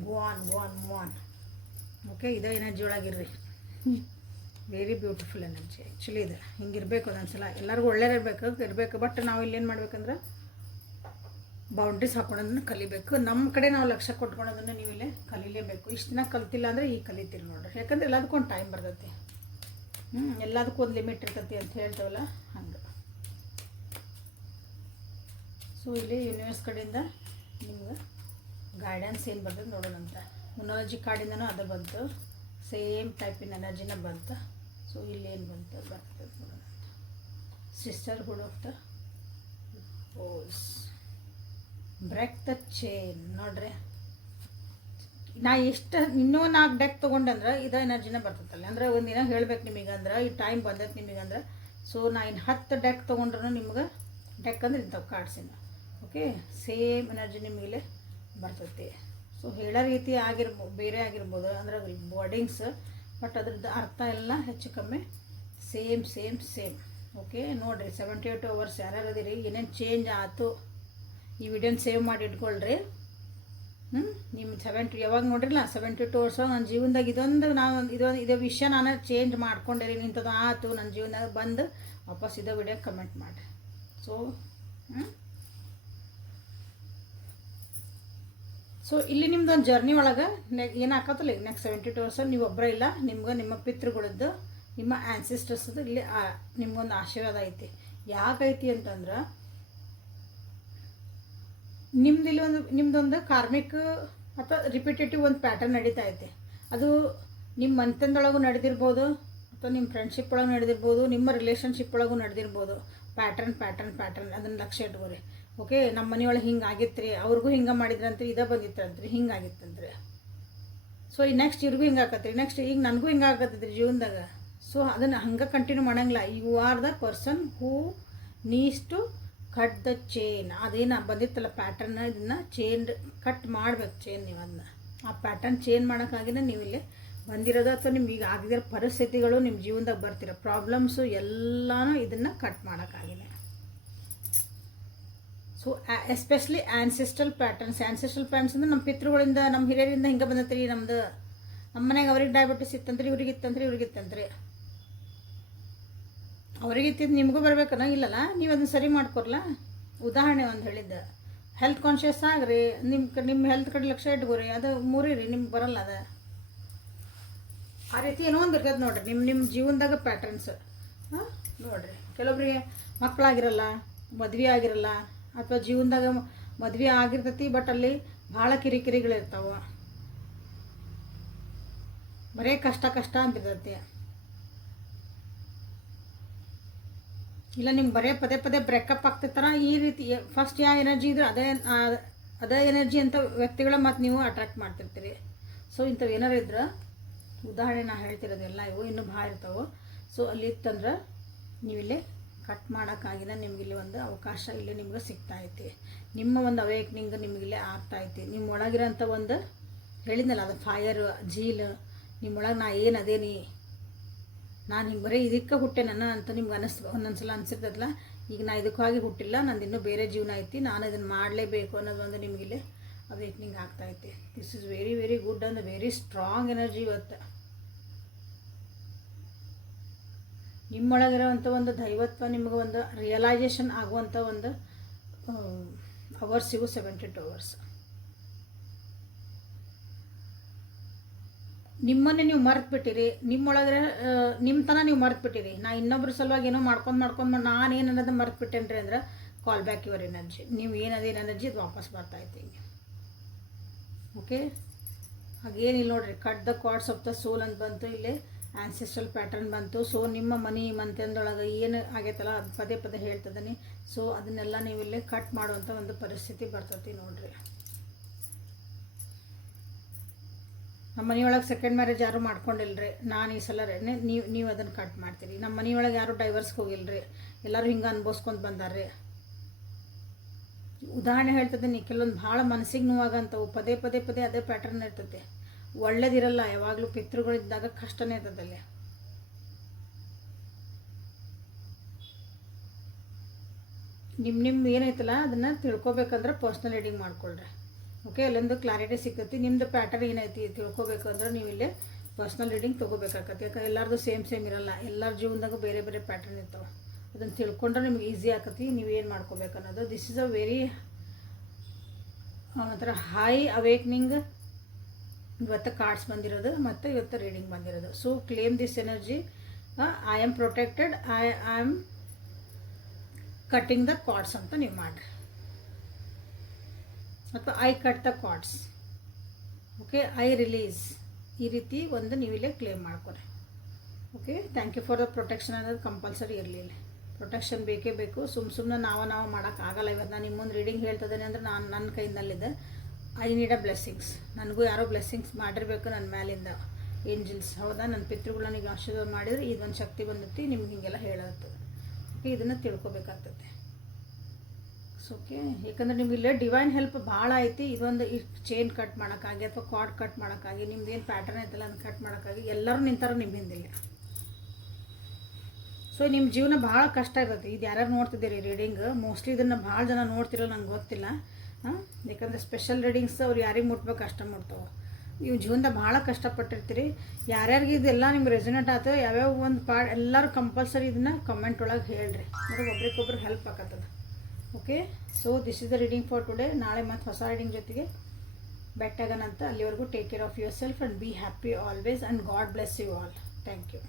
ಗೋ ಆನ್. ಓಕೆ, ಇದೇ ಎನರ್ಜಿ ಒಳಗಿರ್ರಿ. ವೆರಿ ಬ್ಯೂಟಿಫುಲ್ ಎನರ್ಜಿ ಆ್ಯಕ್ಚುಲಿ ಇದೆ. ಹಿಂಗಿರಬೇಕು ಒಂದೊಂದ್ಸಲ, ಎಲ್ಲರಿಗೂ ಒಳ್ಳೆಯದಿರಬೇಕು. ಬಟ್ ನಾವು ಇಲ್ಲೇನು ಮಾಡ್ಬೇಕಂದ್ರೆ ಬೌಂಡ್ರೀಸ್ ಹಾಕೊಳ್ಳೋದನ್ನು ಕಲಿಬೇಕು. ನಮ್ಮ ಕಡೆ ನಾವು ಲಕ್ಷ್ಯ ಕೊಟ್ಕೊಳೋದನ್ನು ನೀವು ಇಲ್ಲೇ ಕಲೀಲೇಬೇಕು. ಇಷ್ಟು ದಿನ ಕಲ್ತಿಲ್ಲ ಅಂದರೆ ಈಗ ಕಲಿತೀರಿ ನೋಡ್ರಿ. ಯಾಕಂದರೆ ಎಲ್ಲದಕ್ಕೊಂದು ಟೈಮ್ ಬರ್ತೈತಿ. ಎಲ್ಲದಕ್ಕೂ ಒಂದು ಲಿಮಿಟ್ ಇರ್ತೈತಿ ಅಂತ ಹೇಳ್ತೇವಲ್ಲ ಹಂಗೆ. ಸೊ ಇಲ್ಲಿ ಯೂನಿವರ್ಸ್ ಕಡೆಯಿಂದ ನಿಮ್ಗೆ ಗೈಡೆನ್ಸ್ ಏನು ಬರ್ತದೆ ನೋಡೋಣಂತ. ನ್ಯೂಮರಾಲಜಿ ಕಾರ್ಡಿಂದನೂ ಅದು ಬಂತು, ಸೇಮ್ ಟೈಪಿನ ಎನರ್ಜಿನ ಬಂತು. ಸೊ ಇಲ್ಲಿ ಏನು ಬಂತು ಬರ್ತದೆ ನೋಡೋಣ. ಸಿಸ್ಟರ್ಹುಡ್ ಆಫ್ ದ ಓಸ್, ಬ್ರೇಕ್ ದ ಚೈನ್. ನೋಡ್ರಿ ನಾ ಎಷ್ಟು ಇನ್ನೂ 4 ಡೆಕ್ ತೊಗೊಂಡಂದ್ರೆ ಇದು ಎನರ್ಜಿನ ಬರ್ತೈತಲ್ಲ. ಅಂದರೆ ಒಂದಿನ ಹೇಳ್ಬೇಕು ನಿಮಗಂದ್ರೆ ಈ ಟೈಮ್ ಬಂದೈತೆ ನಿಮಗಂದ್ರೆ. ಸೊ ನಾ ಇನ್ನು 10 ಡೆಕ್ ತೊಗೊಂಡ್ರೂ ನಿಮ್ಗೆ ಡೆಕ್ ಅಂದ್ರೆ ಇಂಥವು ಕಾರ್ಡ್ಸಿನ ಓಕೆ ಸೇಮ್ ಎನರ್ಜಿ ನಿಮಗಿಲ್ಲಿ ಬರ್ತೈತಿ. ಸೊ ಹೇಳೋ ರೀತಿ ಬೇರೆ ಆಗಿರ್ಬೋದು ಅಂದರೆ ವರ್ಡಿಂಗ್ಸ್, ಬಟ್ ಅದ್ರದ್ದು ಅರ್ಥ ಎಲ್ಲ ಹೆಚ್ಚು ಕಮ್ಮಿ ಸೇಮ್ ಓಕೆ. ನೋಡಿರಿ 78 hours ಯಾರ್ಯಾರು ಅದೀರಿ, ಏನೇನು ಚೇಂಜ್ ಆಯ್ತು ಈ ವಿಡಿಯೋನ ಸೇವ್ ಮಾಡಿ ಇಟ್ಕೊಳ್ರಿ. ನಿಮ್ಮ ಯಾವಾಗ ನೋಡ್ರಿಲ್ಲ 72 hours ನನ್ನ ಜೀವನದಾಗ ಇದೊಂದು ವಿಷಯ ನಾನು ಚೇಂಜ್ ಮಾಡ್ಕೊಂಡಿರಿ, ಇಂಥದ್ದು ಆಯ್ತು ನನ್ನ ಜೀವನದಾಗ ಬಂದು ವಾಪಸ್ ಇದೇ ವಿಡಿಯೋ ಕಮೆಂಟ್ ಮಾಡಿರಿ. ಸೊ ಇಲ್ಲಿ ನಿಮ್ದೊಂದು ಜರ್ನಿ ಒಳಗೆ ಏನು ಹಾಕತ್ತಲ್ಲ ಈಗ ನೆಕ್ಸ್ಟ್ 72 hours ನೀವು ಒಬ್ಬರೇ ಇಲ್ಲ, ನಿಮ್ಗೆ ನಿಮ್ಮ ಪಿತೃಗಳದ್ದು ನಿಮ್ಮ ಆ್ಯನ್ಸಿಸ್ಟರ್ಸ್ದು ಇಲ್ಲಿ ನಿಮ್ಗೊಂದು ಆಶೀರ್ವಾದ ಐತಿ. ಯಾಕೈತಿ ಅಂತಂದ್ರೆ ನಿಮ್ದೊಂದು ಕಾರ್ಮಿಕ್ ಅಥವಾ ರಿಪಿಟೇಟಿವ್ ಒಂದು ಪ್ಯಾಟರ್ನ್ ನಡೀತಾ ಐತೆ. ಅದು ನಿಮ್ಮ ಮನೆತನದೊಳಗೂ ನಡೆದಿರ್ಬೋದು ಅಥವಾ ನಿಮ್ಮ ಫ್ರೆಂಡ್ಶಿಪ್ ಒಳಗೆ ನಡೆದಿರ್ಬೋದು, ನಿಮ್ಮ ರಿಲೇಷನ್ಶಿಪ್ ಒಳಗೂ ನಡೆದಿರ್ಬೋದು. ಪ್ಯಾಟರ್ನ್ ಅದನ್ನು ಲಕ್ಷ್ಯ ಇಟ್ಕೋರಿ. ಓಕೆ, ನಮ್ಮ ಮನೆಯೊಳಗೆ ಹಿಂಗೆ ಆಗಿತ್ತು ರೀ, ಅವ್ರಿಗೂ ಹಿಂಗೆ ಮಾಡಿದ್ರಂತ್ರಿ, ಇದೇ ಬಂದಿತ್ತಂತ್ರಿ, ಹಿಂಗಾಗಿತ್ತಂತ್ರಿ. ಸೊ ಈ ನೆಕ್ಸ್ಟ್ ಇವ್ರಿಗೂ ಹಿಂಗೆ ಆಕತ್ರಿ, ನೆಕ್ಸ್ಟ್ ಈಗ ನನಗೂ ಹಿಂಗೆ ಆಗತ್ತದ್ರಿ ಜೀವನದಾಗ. ಸೊ ಅದನ್ನು ಹಂಗೆ ಕಂಟಿನ್ಯೂ ಮಾಡಂಗಿಲ್ಲ. You are the person who needs to cut the chain. ಅದೇನು ಬಂದಿತ್ತಲ್ಲ ಪ್ಯಾಟರ್ನ್, ಇದನ್ನು ಕಟ್ ಮಾಡ್ಬೇಕು ಚೈನ್. ನೀವು ಅದನ್ನ ಆ ಪ್ಯಾಟರ್ನ್ ಚೇಂಜ್ ಮಾಡೋಕ್ಕಾಗಿನ ನೀವು ಇಲ್ಲಿ ಬಂದಿರೋದು, ಅಥವಾ ನಿಮ್ಗೆ ಈಗ ಆಗಿರೋ ಪರಿಸ್ಥಿತಿಗಳು ನಿಮ್ಮ ಜೀವನದಾಗ ಬರ್ತಿರೋ ಪ್ರಾಬ್ಲಮ್ಸು ಎಲ್ಲನೂ ಇದನ್ನು ಕಟ್ ಮಾಡೋಕ್ಕಾಗಿನ. ಸೊ ಎಸ್ಪೆಷಲಿ ಆ್ಯನ್ಸಿಸ್ಟ್ರಲ್ ಪ್ಯಾಟರ್ನ್ಸ್ ಅಂದರೆ ನಮ್ಮ ಪಿತೃಗಳಿಂದ ನಮ್ಮ ಹಿರಿಯರಿಂದ ಹಿಂಗೆ ಬಂದತ್ರಿ. ನಮ್ಮ ಮನೆಗೆ ಅವ್ರಿಗೆ ಡಯಾಬಿಟಿಸ್ ಇತ್ತಂತ್ರಿ, ಇವ್ರಿಗಿತ್ತಂತ್ರಿ. ಅವ್ರಿಗಿತ್ತಿದ್ದು ನಿಮಗೂ ಬರ್ಬೇಕನ್ನ ಇಲ್ಲಲ್ಲ, ನೀವು ಅದನ್ನ ಸರಿ ಮಾಡ್ಕೊರ್ಲ. ಉದಾಹರಣೆ ಒಂದು ಹೇಳಿದ್ದೆ, ಹೆಲ್ತ್ ಕಾನ್ಷಿಯಸ್ ಆಗ್ರಿ, ನಿಮ್ಮ ಹೆಲ್ತ್ ಕಡೆ ಲಕ್ಷ್ಯ ಇಟ್ಕೋರಿ, ಅದು ಮುರಿರಿ, ನಿಮ್ಗೆ ಬರಲ್ಲ ಅದು. ಆ ರೀತಿ ಏನೋ ಒಂದು ಇರ್ತದೆ ನೋಡ್ರಿ ನಿಮ್ಮ ಜೀವನದಾಗ ಪ್ಯಾಟರ್ನ್ಸ್. ನೋಡ್ರಿ ಕೆಲವೊಬ್ರಿಗೆ ಮಕ್ಕಳಾಗಿರಲ್ಲ, ಮದುವೆ ಆಗಿರಲ್ಲ, ಅಥವಾ ಜೀವನದಾಗ ಮದುವೆ ಆಗಿರ್ತೈತಿ ಬಟ್ ಅಲ್ಲಿ ಭಾಳ ಕಿರಿಕಿರಿಗಳಿರ್ತಾವೆ, ಬರೇ ಕಷ್ಟ ಅಂತಿರ್ತೈತಿ. ಇಲ್ಲ ನಿಮ್ಗೆ ಬರೇ ಪದೇ ಬ್ರೇಕಪ್ ಆಗ್ತಿರ್ತಾರ. ಈ ರೀತಿ ಫಸ್ಟ್ ಯಾವ ಎನರ್ಜಿ ಇದ್ರೆ ಅದೇ ಎನರ್ಜಿ ಅಂತ ವ್ಯಕ್ತಿಗಳ ಮತ್ತು ನೀವು ಅಟ್ರಾಕ್ಟ್ ಮಾಡ್ತಿರ್ತೀರಿ. ಸೊ ಇಂಥವು ಏನಾರು ಇದ್ರೆ ಉದಾಹರಣೆ ನಾ ಹೇಳ್ತಿರೋದೆಲ್ಲ ಇವು ಇನ್ನೂ ಭಾಳ ಇರ್ತಾವೆ. ಸೊ ಅಲ್ಲಿ ಇತ್ತಂದ್ರೆ ನೀವಿಲ್ಲಿ ಕಟ್ ಮಾಡೋಕ್ಕಾಗಿನ ನಿಮಗಿಲ್ಲಿ ಒಂದು ಅವಕಾಶ ಇಲ್ಲಿ ನಿಮ್ಗೆ ಸಿಗ್ತಾ ಐತಿ. ನಿಮ್ಮ ಒಂದು ಅವೇಕ್ನಿಂಗ್ ನಿಮಗಿಲ್ಲಿ ಆಗ್ತಾಯಿತಿ. ನಿಮ್ಮ ಒಳಗಿರೋಂಥ ಒಂದು ಹೇಳಿದ್ನಲ್ಲ ಅದು ಫೈರ್ ಜೀಲ್, ನಿಮ್ಮೊಳಗೆ ನಾ ಏನು ಅದೇನಿ, ನಾನು ಹಿಂಗೆ ಬರೀ ಇದಕ್ಕೆ ಹುಟ್ಟೆ ನನ್ನ ಅಂತ ನಿಮ್ಗೆ ಒಂದೊಂದ್ಸಲ ಅನಿಸಿರ್ತದಲ್ಲ. ಈಗ ನಾ ಇದಕ್ಕಾಗಿ ಹುಟ್ಟಿಲ್ಲ, ನಂದು ಇನ್ನೂ ಬೇರೆ ಜೀವನ ಐತಿ, ನಾನು ಇದನ್ನು ಮಾಡಲೇಬೇಕು ಅನ್ನೋದೊಂದು ನಿಮಗಿಲ್ಲಿ ಅವೇಕ್ನಿಂಗ್ ಆಗ್ತಾಯಿತಿ. This is very very good and very strong energy ಇವತ್ತು. ನಿಮ್ಮೊಳಗಿರೋವಂಥ ಒಂದು ದೈವತ್ವ ನಿಮ್ಗೆ ಒಂದು ರಿಯಲೈಸೇಷನ್ ಆಗುವಂಥ ಒಂದು ಅವರ್ಸ್ ಇವು 72 hours. ನಿಮ್ಮನ್ನೇ ನೀವು ಮರೆತುಬಿಟ್ಟಿರಿ, ನಿಮ್ಮೊಳಗೆ ನಿಮ್ಮ ನೀವು ಮರೆತುಬಿಟ್ಟಿರಿ. ನಾ ಇನ್ನೊಬ್ರ ಸಲುವಾಗಿ ಏನೋ ಮಾಡ್ಕೊಂಡು ನಾನೇನು ಅನ್ನೋದು ಮರೆತುಬಿಟ್ಟೇನ್ರಿ ಅಂದ್ರೆ ಕಾಲ್ ಬ್ಯಾಕ್ ಯುವರ್ ಎನರ್ಜಿ. ನೀವು ಏನದೇನು ಎನರ್ಜಿ ಅದು ವಾಪಸ್ ಬರ್ತಾಯಿತ್ತು ಹಿಂಗೆ. ಓಕೆ, ಹಾಗೇನಿಲ್ಲ ನೋಡ್ರಿ, cut the cards of the soul ಅಂತ ಬಂತು, ಇಲ್ಲಿ ಆ್ಯನ್ಸಿಸ್ಟ್ರಲ್ ಪ್ಯಾಟರ್ನ್ ಬಂತು. ಸೊ ನಿಮ್ಮ ಮಂತನದೊಳಗೆ ಏನು ಆಗೈತಲ್ಲ ಅದು ಪದೇ ಹೇಳ್ತದನಿ. ಸೊ ಅದನ್ನೆಲ್ಲ ನೀವು ಇಲ್ಲಿ ಕಟ್ ಮಾಡುವಂಥ ಒಂದು ಪರಿಸ್ಥಿತಿ ಬರ್ತೈತಿ ನೋಡ್ರಿ. ನಮ್ಮ ಮನೆಯೊಳಗೆ ಸೆಕೆಂಡ್ ಮ್ಯಾರೇಜ್ ಯಾರು ಮಾಡ್ಕೊಂಡಿಲ್ಲರಿ, ನಾನು ಈ ಸಲ ನೀವು ಅದನ್ನು ಕಟ್ ಮಾಡ್ತೀರಿ. ನಮ್ಮ ಮನೆಯೊಳಗೆ ಯಾರು ಡೈವರ್ಸ್ಗೆ ಹೋಗಿಲ್ಲರಿ, ಎಲ್ಲರೂ ಹಿಂಗೆ ಅನ್ಭವಿಸ್ಕೊಂಡು ಬಂದಾರ್ರಿ. ಉದಾಹರಣೆ ಹೇಳ್ತಿದ್ದೀನಿ, ಕೆಲವೊಂದು ಭಾಳ ಮನಸ್ಸಿಗೆ ನೋವಾಗಂಥವು ಪದೇ ಅದೇ ಪ್ಯಾಟರ್ನ್ ಇರ್ತೈತೆ. ಒಳ್ಳೇದಿರಲ್ಲ, ಯಾವಾಗಲೂ ಪಿತೃಗಳಿದ್ದಾಗ ಕಷ್ಟನೇ ಇರ್ತದಲ್ಲಿ. ನಿಮ್ಮ ಏನೈತಲ್ಲ ಅದನ್ನು ತಿಳ್ಕೊಬೇಕಂದ್ರೆ ಪರ್ಸ್ನಲ್ ರೀಡಿಂಗ್ ಮಾಡ್ಕೊಳ್ರಿ. ಓಕೆ, ಅಲ್ಲೊಂದು ಕ್ಲಾರಿಟಿ ಸಿಗ್ತೈತಿ. ನಿಮ್ಮದು ಪ್ಯಾಟರ್ನ್ ಏನೈತಿ ತಿಳ್ಕೊಬೇಕು ಅಂದ್ರೆ ನೀವು ಇಲ್ಲೇ ಪರ್ಸ್ನಲ್ ರೀಡಿಂಗ್ ತೊಗೋಬೇಕಾಗತ್ತೆ. ಯಾಕಂದ್ರೆ ಎಲ್ಲರದು ಸೇಮ್ ಇರಲ್ಲ, ಎಲ್ಲರ ಜೀವನದಾಗೂ ಬೇರೆ ಪ್ಯಾಟರ್ನ್ ಇರ್ತಾವೆ. ಅದನ್ನು ತಿಳ್ಕೊಂಡ್ರೆ ನಿಮ್ಗೆ ಈಸಿ ಆಕತಿ ನೀವು ಏನು ಮಾಡ್ಕೋಬೇಕು ಅನ್ನೋದು. ದಿಸ್ ಇಸ್ ಅ ವೆರಿ ಒಂಥರ ಹೈ ಅವೇಕ್ನಿಂಗ್ ಇವತ್ತು ಕಾರ್ಡ್ಸ್ ಬಂದಿರೋದು ಮತ್ತು ಇವತ್ತು ರೀಡಿಂಗ್ ಬಂದಿರೋದು. So claim this energy I am protected, I am cutting the cards ಅಂತ ನೀವು ಮಾಡಿರಿ, ಅಥವಾ I cut the cards. Okay, I release, ಈ ರೀತಿ ಒಂದು ನೀವಿಲ್ಲೇ ಕ್ಲೇಮ್ ಮಾಡ್ಕೊರಿ. Okay, thank you for the protection ಅನ್ನೋದು ಕಂಪಲ್ಸರಿ ಇರಲಿಲ್ಲ. ಪ್ರೊಟೆಕ್ಷನ್ ಬೇಕೇ ಬೇಕು. ಸುಮ್ಮನೆ ನಾವು ಮಾಡೋಕ್ಕಾಗಲ್ಲ. ಇವತ್ತು ನಾನು ನಿಮ್ಮ ಮುಂದೆ ರೀಡಿಂಗ್ ಹೇಳ್ತಿದ್ದೇನೆ ಅಂದರೆ ನಾನು ನನ್ನ ಕೈಯಿಂದಲ್ಲಿದೆ. I need a blessings. ನನಗೂ ಯಾರೋ ಬ್ಲೆಸ್ಸಿಂಗ್ಸ್ ಮಾಡಿರಬೇಕು ನನ್ನ ಮೇಲಿಂದ, ಏಂಜಲ್ಸ್. ಹೌದಾ, ನನ್ನ ಪಿತೃಗಳು ನನಗೆ ಆಶೀರ್ವಾದ ಮಾಡಿದ್ರೆ ಇದೊಂದು ಶಕ್ತಿ ಬಂದೈತಿ ನಿಮ್ಗೆ ಹಿಂಗೆಲ್ಲ ಹೇಳತ್ತದ. ಓಕೆ, ಇದನ್ನು ತಿಳ್ಕೊಬೇಕಾಗ್ತದೆ. ಓಕೆ, ಯಾಕಂದ್ರೆ ನಿಮಗಿಲ್ಲೇ ಡಿವೈನ್ ಹೆಲ್ಪ್ ಭಾಳ ಐತಿ. ಇದೊಂದು ಈ ಚೈನ್ ಕಟ್ ಮಾಡೋಕ್ಕಾಗಿ ಅಥವಾ ಕಾರ್ಡ್ ಕಟ್ ಮಾಡೋಕ್ಕಾಗಿ, ನಿಮ್ದು ಏನು ಪ್ಯಾಟರ್ನ್ ಐತಲ್ಲ ಅದನ್ನು ಕಟ್ ಮಾಡೋಕ್ಕಾಗಿ ಎಲ್ಲರೂ ನಿಂತಾರೋ ನಿಮ್ಮ ಹಿಂದಿಲ್ಲ. ಸೊ ನಿಮ್ಮ ಜೀವನ ಭಾಳ ಕಷ್ಟ ಇರುತ್ತೆ. ಇದು ಯಾರ್ಯಾರು ನೋಡ್ತಿದ್ದೀರಿ ರೀಡಿಂಗ್, ಮೋಸ್ಟ್ಲಿ ಇದನ್ನು ಭಾಳ ಜನ ನೋಡ್ತಿರೋ ನಂಗೆ ಗೊತ್ತಿಲ್ಲ. ಯಾಕಂದರೆ ಸ್ಪೆಷಲ್ ರೀಡಿಂಗ್ಸ್ ಅವ್ರು ಯಾರಿಗೆ ಮುಟ್ಬೇಕು ಅಷ್ಟ ಮುಟ್ತಾವೆ. ನೀವು ಜೀವನದಾಗ ಭಾಳ ಕಷ್ಟಪಟ್ಟಿರ್ತೀರಿ. ಯಾರ್ಯಾರಿಗೆ ಇದೆಲ್ಲ ನಿಮ್ಗೆ ರೆಸೊನೇಟ್ ಆಯ್ತು, ಯಾವ್ಯಾವ ಒಂದು ಪಾರ್ಟ್ ಎಲ್ಲರೂ ಕಂಪಲ್ಸರಿ ಇದನ್ನು ಕಮೆಂಟ್ ಒಳಗೆ ಹೇಳ್ರಿ. ಅಂದರೆ ಒಬ್ರಿಗೊಬ್ರು ಹೆಲ್ಪ್ ಆಗತ್ತದ. Okay, so this is the reading for today. ನಾಳೆ ಮತ್ತು ಹೊಸ ರೀಡಿಂಗ್ ಜೊತೆಗೆ ಬೆಟ್ಟಾಗನಂತ. ಅಲ್ಲಿವರೆಗೂ take care of your self and be happy always and God bless you all. Thank you.